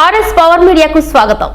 RS power మీడియాకు స్వాగతం.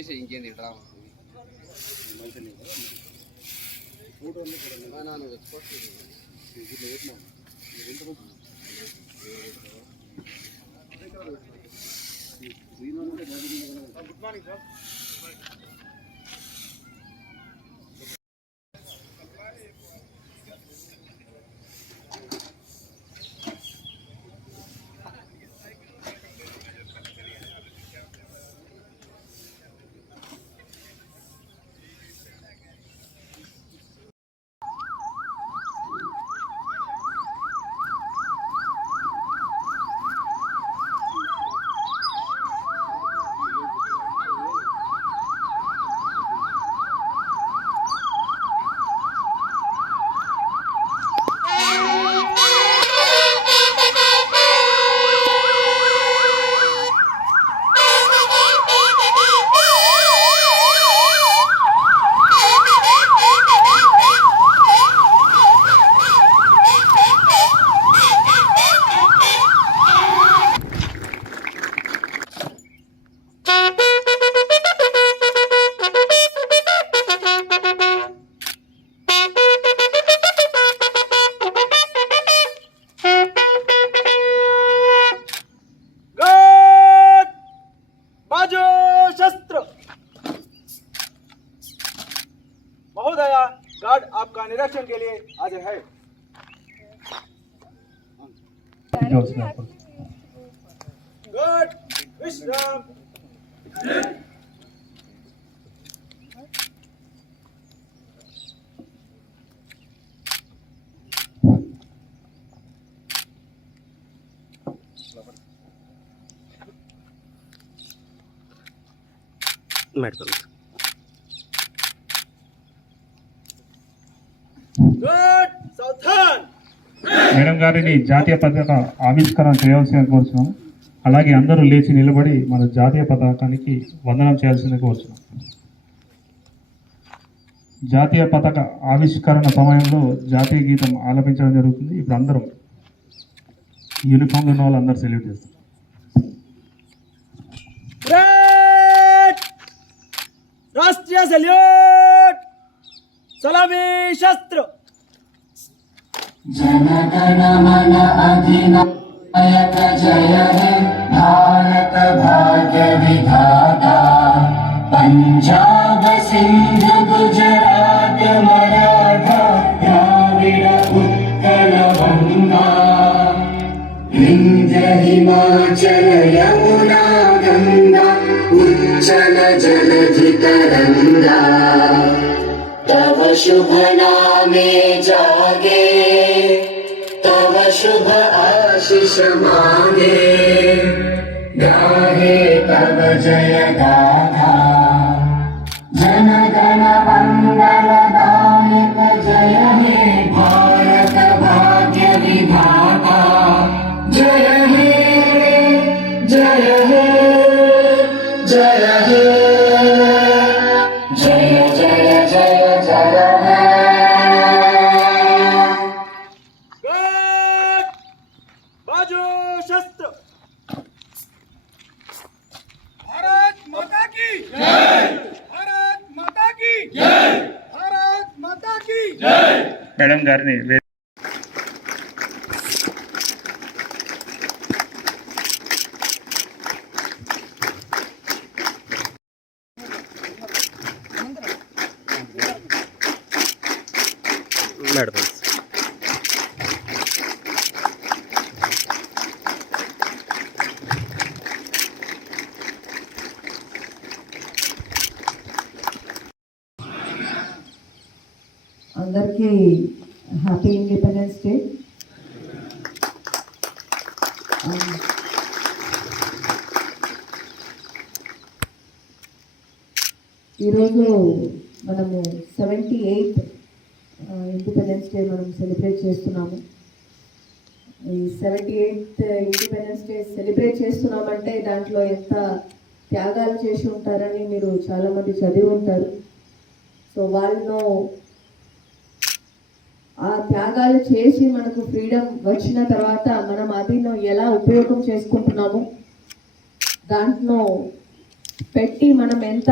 చేసే ఇంకేంది డ్రామా? Good morning sir. महोदया गार्ड आपका निरीक्षण के लिए हाजिर है। गार्ड गार्ड మేడం గారిని జాతీయ పతాక ఆవిష్కరణ చేయవలసిన కోరుచున్నాం అలాగే అందరూ లేచి నిలబడి మన జాతీయ పతాకానికి వందనం చేయాల్సింది కోరుచున్నాం జాతీయ పతాక ఆవిష్కరణ సమయంలో జాతీయ గీతం ఆలపించడం జరుగుతుంది ఇప్పుడు అందరం యూనిఫామ్లో ఉన్న వాళ్ళు అందరూ సెల్యూట్ చేస్తారు रेड राष्ट्रीय सल्यूट सलामी शस्त्र जनगणमन अधिनायक जय हे भारत भाग्य विधाता पञ्जाब सिन्ध गुजरात मराठा द्राविड उत्कल गङ्गा विन्ध्य हिमाचल। यमुना गङ्गा उच्चल जलधितरङ्गा तव शुभ नामे जागे मागे। गाहे तव जय गाथा जन गण मंगल मङ्गलदायक जय हे भारत भाग्य विधाता। जय हे जय हे जय हे। शस्त्र भारत माता की जय। भारत माता की जय। भारत माता की जय। मैडम गारने అందరికీ హ్యాపీ ఇండిపెండెన్స్ డే. ఈరోజు మనము సెవెంటీ ఎయిత్ ఇండిపెండెన్స్ డే మనం సెలబ్రేట్ చేస్తున్నాము. ఈ seventy eighth independence day celebrate చేస్తున్నామంటే దాంట్లో ఎంత త్యాగాలు చేసి ఉంటారని మీరు చాలామంది చదివి ఉంటారు. సో వాళ్ళను ఆ త్యాగాలు చేసి మనకు ఫ్రీడమ్ వచ్చిన తర్వాత మనం అది ఎలా ఉపయోగం చేసుకుంటున్నాము? దాంట్లో పెట్టి మనం ఎంత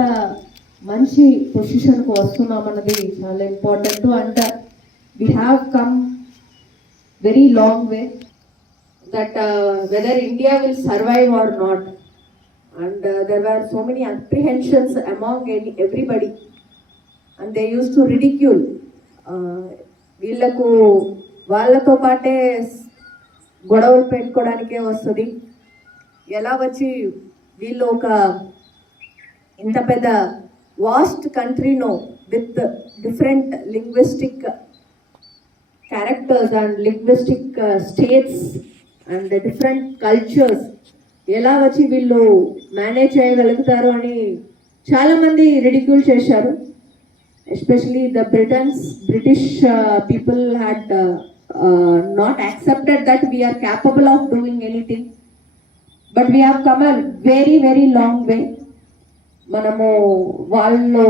మంచి పొజిషన్కు వస్తున్నాం అన్నది చాలా ఇంపార్టెంట్ అంట we have come very long way that whether India will survive or not and there are so many apprehensions among any everybody and they used to ridicule వీళ్ళకు వాళ్ళతో పాటే గొడవలు పెట్టుకోవడానికే వస్తుంది. ఎలా వచ్చి వీళ్ళు ఒక ఇంత పెద్ద vast కంట్రీనో with different linguistic characters and linguistic states and different cultures ఎలా వచ్చి వీళ్ళు మేనేజ్ చేయగలుగుతారు అని చాలామంది రెడిక్యూల్ రిడిక్యూల్ చేశారు. Especially the Britons British people had not accepted that we are capable of doing anything but we have come a very very long way మనము వాళ్ళు